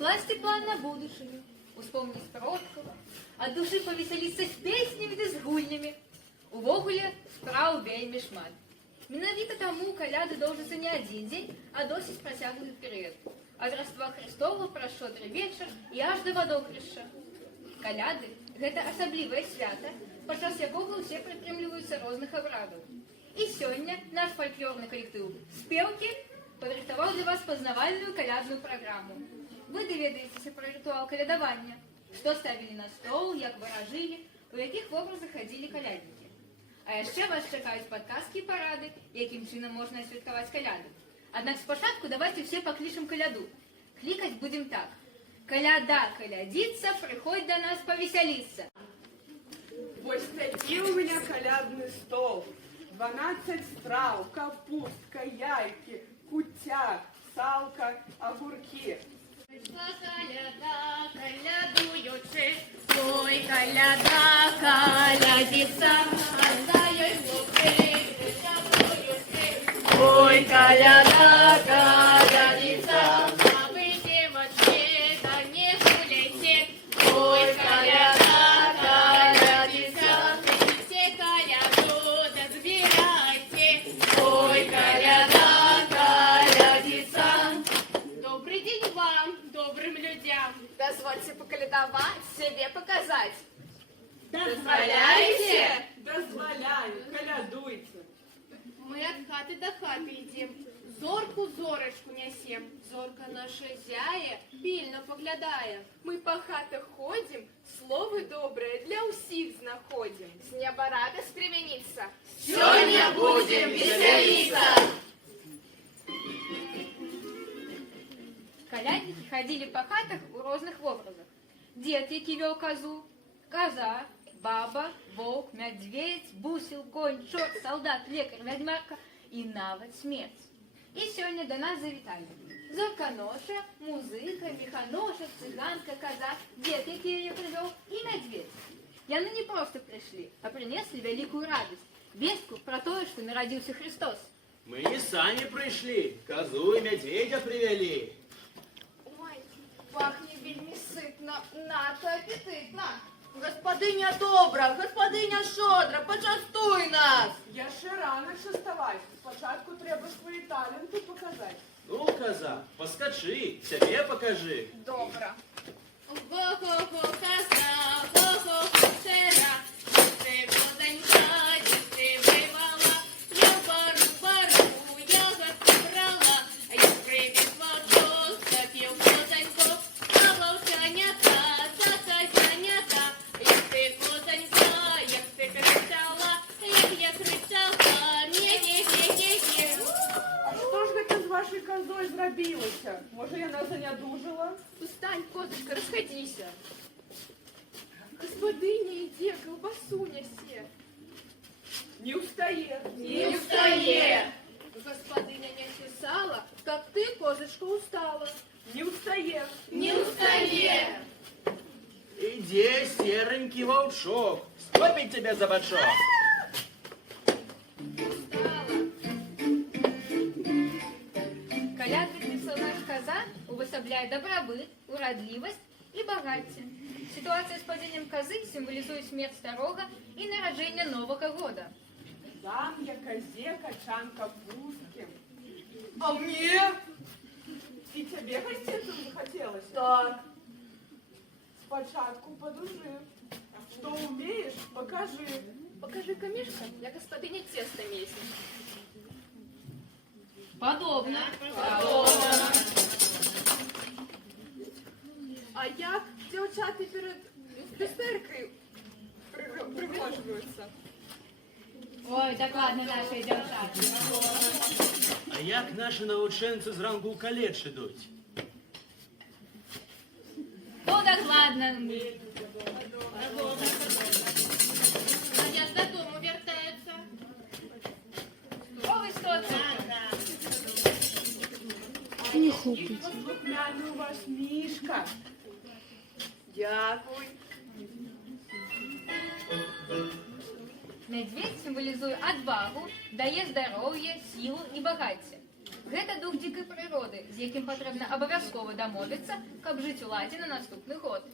скласти план на будущее, успомнить прошлого, от души повеселиться з песнями ды з гульнями. Увогуле, справ вельмі шмат. Менавіта таму каляды доўжацца не адзін дзень, а досыць працяглы перыяд. Ад Раства Христова праз шчодры вечар і аж да вадокрышча. Каляды – гэта асаблівае свята, падчас якога ўсе прытрымліваюцца розных абрадаў. І сёння наш фальклорны калектыў «Спеўкі» падрыхтаваў для вас пазнавальную калядную праграму. Вы даведаецеся пра рытуал калядавання, што ставілі на стол, як варажылі, у якіх вобразах хадзілі каляднікі. А яшчэ вас чакаюць падказкі і парады, якім чынам можна асвяткаваць каляду. Аднак спачатку давайте все паклічам каляду. Клікаць будзем так. Каляда калядзіцца, прыходзь да нас павесяліцца. Вось такі у меня калядны стол. 12 страў, капустка, яйкі, куцяк, салка, огурки. Прийшла каляда, калядуючи, ой, каляда, калядіться, а за ёй хлопці, кричавуючи. Ой, каляда, калядіться, а ви, дівочки, та не гуляйте. Ой, каляда, калядіться, прийдіть каляду, да збирайте. Ой, каляда, калядіться. Добрый день вам, добрым людям. Дозвольте поколядовать, себе показать. Дозволяете? Дозволяю, колядуйте. Мы от хаты до хаты идем, зорку зорочку несем. Зорка наша зяе, пильно поглядая. Мы по хатах ходим, слово доброе для усіх знаходим. С неба радость примениться. Сегодня будем веселиться. Калядники ходили по хатах у розных образах. Дед, які вел козу, коза, баба, волк, медведь, бусел, конь, чорт, солдат, лекарь, ведьмарка и нават смерть. И сегодня до нас завитали зорконоша, музыка, механоша, цыганка, коза, дед, які ее привел, и медведь. Яны не просто пришли, а принесли великую радость, вестку про то, что народился Христос. Мы не сами пришли, козу и медведя привели. Ой, пахнет вельми сытно, надто аппетитно. Господиня добра, господиня шодра, почастуй нас! Я ще рано вставать. Спочатку треба свої таленти показати. Ну, коза, поскочи, себе покажи. Добро. Го-го-го, коза, го-го-го, сера. Ты козонька, ты вывала, я бару-бару, ягодку брала, а я прибіг водос, запів козонько, а волчанята, за козянята. Як ти козонька, як ти кричала, як я кричала, не-не-не-не-не. А що ж таке з вашою козою зробилося? Може, вона занядужила? Устань, козочка, расходися. Господиня, иди, колбасу неси. Не устає. Не устає. Господиня не писала, как ты, козочка, устала. Не устає. Не устає. Иди, серенький волчок, стопить тебя за бочок. Калядный персонаж коза увособляет добробыт, уродливость и богатие. Ситуация с падением козы символизует смерть старого и народжение Нового года. Дам я козе качан капустки. А мне? І тебе гостинцем захотелось? Так. Спочатку подужи. Что умеешь, покажи. Покажи-ка, Мишка, я господиня тесто месяц. Подобно. А як дівчата перед люстеркою привожуються? Ой, так ладно, наши девчата. А як наші навченці зранку у калеч ідуть? Ну, так ладно. Я ж додому вертаються. Ой, что це? Слухмяний у вас мішка. Дякуй. Медведь символизует отвагу, дает здоровье, силу и богатство. Гэта дух дзікай прыроды, з якім патрэбна абавязкова дамовіцца, каб жыць у ладзе на наступны год.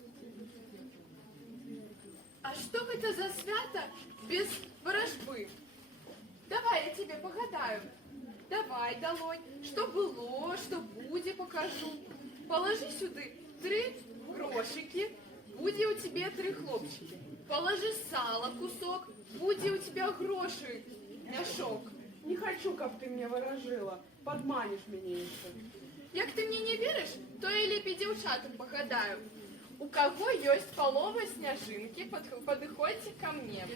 А что это за свято без ворожбы? Давай я тебе погадаю. Давай, долонь, что было, что будет, покажу. Положи сюда 3 грошики, будет у тебя 3 хлопчики. Положи сало кусок, будет у тебя гроши мешок. Не хочу, каб ты мне ворожила. Подманишь меня еще. Як ты мне не веришь, то я лепей девчатам погадаю. У кого есть полова снежинки, подходите ко мне.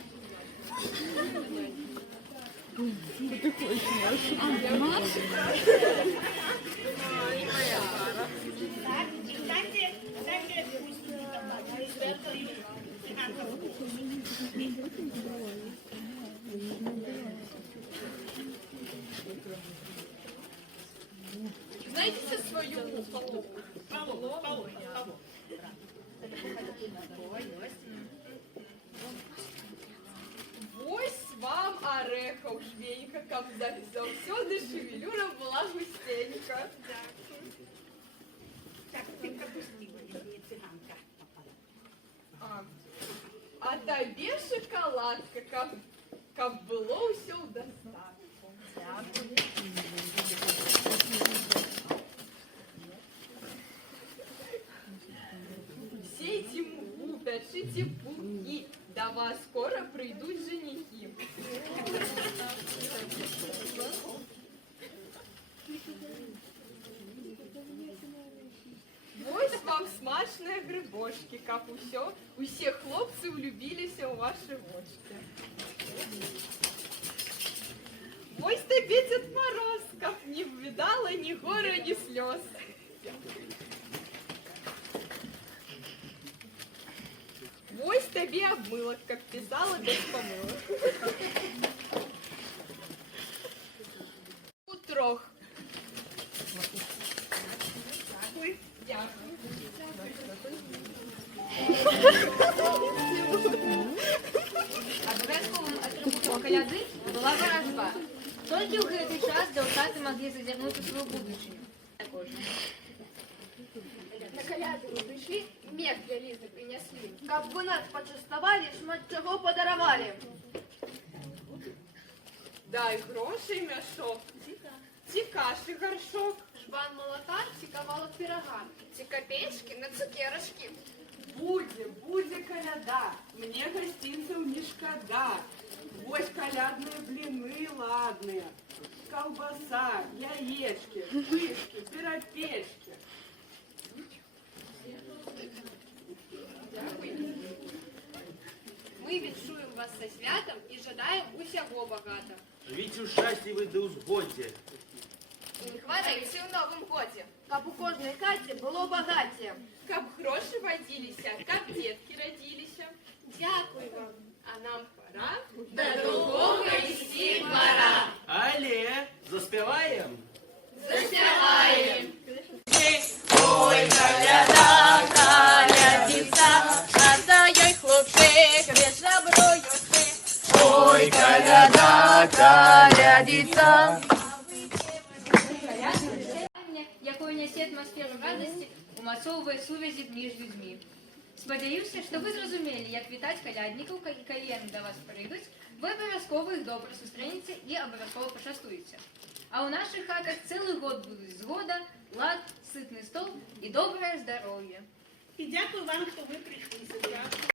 Знаете свою полову? Вось вам орехов жменька, каб заўсёды шевелюра была густенька. А табе шоколадка, каб было ўсё ў дастатку. Сейте муку, печите пуки, до вас скоро придут женихи. Вось вам смачные грибочки, как усе хлопцы влюбились у ваши вочки. Вось тебе Дед Мороз, как не видала ни горя, ни слез. Вось табе обмылок, как писала без помылок. У 3. Дякую. Абавязковым атрыбутам каляды была варажба. Толькі ў гэты час дзяўчаты маглі зазірнуць у сваю будучыню. На каляды мы пришли, мех вялізны принесли. Каб вы нас пачаставалі, шмат чаго падаравалі. Дай грошей мяшок, ці каши горшок, Жбан молока, ці кавалок пирога. ці копеечки на цукерочки. Будзе каляда, мне гостинцев не шкода. Вось калядные блины ладные, колбаса, яєчки, пышки, пиропечки. Мы віншуем вас со святом і жадаем усяго багата. Віцю шчаслівы да ўзгоддзя. Не хварайся ў новым годзе. Каб у кожнай хаце было багацце. Каб грошы вадзіліся, каб дзеткі радзіліся. Дякую вам. А нам пора Да другога ісці двара. Але заспяваем. Заспяваем. Дай хлопчик, режаброю ти. Ой, коляда, колядица. Якое нясе атмасферу радасці, умацоўвае сувязі між людзьмі. Спадзяюся, што вы зразумелі, як вітаць каляднікаў, калі яны да вас прыйдуць, вы абавязкова іх добра сустрэнеце і абавязкова пачастуеце. А ў нашых хатах цэлы год будуць згода, лад, сытны стол і добрае здароўе. І дякую вам, хто ви прийшли.